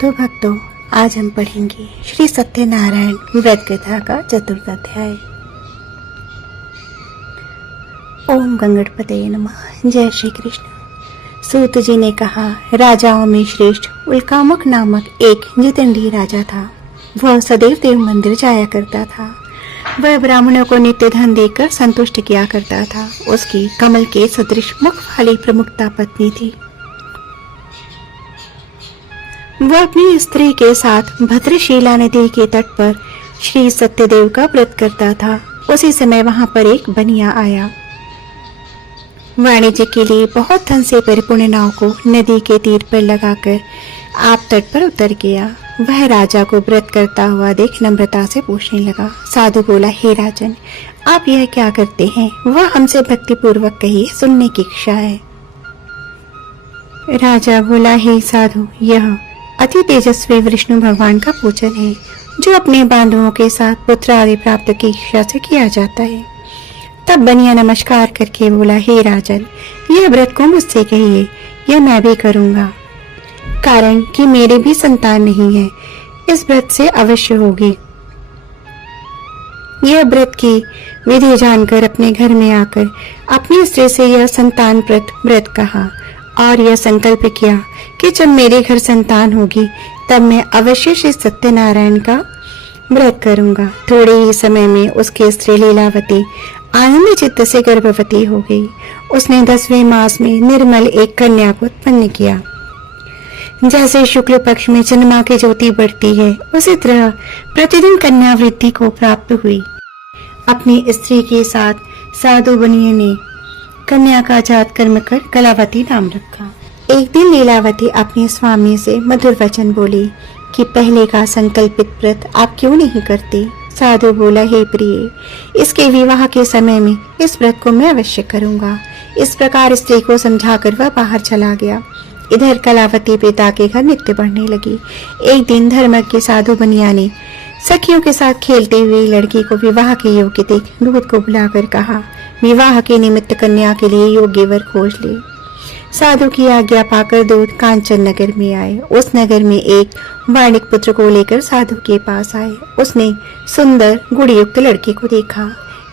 तो भक्तों, आज हम पढ़ेंगे श्री सत्यनारायण व्रत कथा का चतुर्थ अध्याय। ओम गंगणपतये नमः। जय श्री कृष्ण। सूत जी ने कहा, राजाओं में श्रेष्ठ उल्कामुख नामक एक जितेंद्रिय राजा था। वह सदैव देव मंदिर जाया करता था। वह ब्राह्मणों को नित्य धन देकर संतुष्ट किया करता था। उसकी कमल के सदृश मुख वाली प्रमुखता पत्नी थी। वह अपनी स्त्री के साथ भद्रशिला नदी के तट पर श्री सत्यदेव का व्रत करता था। उसी समय वहां पर एक बनिया आया। वाणिज्य के लिए बहुत धन से परिपूर्ण नाव को नदी के तीर पर लगाकर आप तट पर उतर गया। वह राजा को व्रत करता हुआ देख नम्रता से पूछने लगा। साधु बोला, हे राजन, आप यह क्या करते हैं? वह हमसे भक्ति पूर्वक कहिए, सुनने की इच्छा है। राजा बोला, हे साधु, यह अति तेजस्वी विष्णु भगवान का पूजन है, जो अपने बांधवों के साथ पुत्र आदि प्राप्त की इच्छा से किया जाता है। तब बनिया नमस्कार करके बोला, हे राजन, यह व्रत को मुझसे कहिए, यह मैं भी करूंगा, कारण कि मेरे भी संतान नहीं है। इस व्रत से अवश्य होगी। यह व्रत की विधि जानकर अपने घर में आकर अपनी स्त्री से यह संतान व्रत कहा और यह संकल्प किया कि जब मेरे घर संतान होगी तब मैं अवश्य श्री सत्यनारायण का व्रत करूंगा। थोड़े ही समय में उसकी स्त्री लीलावती आनंद चित्त से गर्भवती हो गई। उसने 10वें मास में निर्मल एक कन्या को उत्पन्न किया। जैसे शुक्ल पक्ष में चंद्रमा की ज्योति बढ़ती है, उसी तरह प्रतिदिन कन्या वृद्धि को प्राप्त हुई। अपनी स्त्री के साथ साधु बनिए ने कन्या का जात कर्म कर कलावती नाम रखा। एक दिन लीलावती अपने स्वामी से मधुर वचन बोली कि पहले का संकल्पित व्रत आप क्यों नहीं करते? साधु बोला, हे प्रिय, इसके विवाह के समय में इस व्रत को मैं अवश्य करूंगा। इस प्रकार स्त्री को समझाकर वह बाहर चला गया। इधर कलावती पिता के घर नित्य बढ़ने लगी। एक दिन धर्मज्ञ साधु बनिया ने सखियों के साथ खेलते हुए लड़की को विवाह के योग्य देख दूत को बुलाकर कहा, विवाह के निमित्त कन्या के लिए योग्य वर खोज ले। साधु की आज्ञा पाकर दूत कांचन नगर में आए। उस नगर में एक वाणिक पुत्र को लेकर साधु के पास आए। उसने सुंदर गुणयुक्त लड़की को देखा।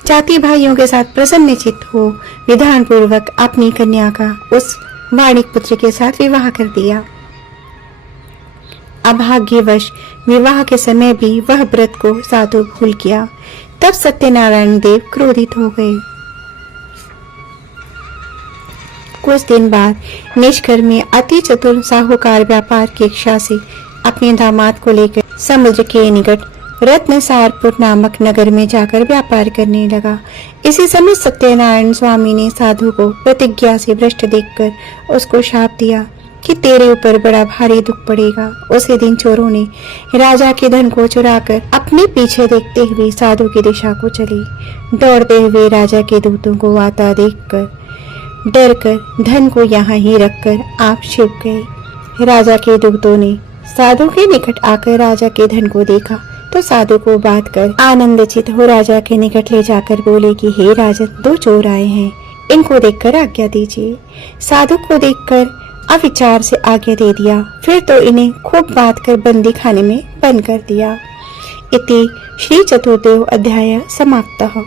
जाति भाइयों के साथ प्रसन्न चित्त हो विधान पूर्वक अपनी कन्या का उस वाणिक पुत्र के साथ विवाह कर दिया। अभाग्यवश विवाह के समय भी वह व्रत को साधु भूल गया। तब सत्यनारायण देव क्रोधित हो गए। कुछ दिन बाद निष्कर में अति चतुर साहूकार व्यापार की इच्छा से अपने दामाद को लेकर समुद्र के निकट रत्नसारपुर नामक नगर में जाकर व्यापार करने लगा। इसी समय सत्यनारायण स्वामी ने साधु को प्रतिज्ञा से भ्रष्ट देखकर उसको शाप दिया कि तेरे ऊपर बड़ा भारी दुख पड़ेगा। उसी दिन चोरों ने राजा के धन को चुराकर अपने पीछे देखते हुए साधु की दिशा को चले। दौड़ते हुए राजा के दूतों को आता देखकर डरकर धन को यहाँ ही रखकर आप छिप गए। राजा के दूतों ने साधु के निकट आकर राजा के धन को देखा तो साधु को बात कर आनंदचित हो राजा के निकट ले जाकर बोले कि हे राजन, 2 चोर आए हैं, इनको देखकर आज्ञा दीजिए। साधु को देखकर अविचार से आज्ञा दे दिया। फिर तो इन्हें खूब बात कर बंदी खाने में बंद कर दिया। इति श्री चतुर्थ अध्याय समाप्तः।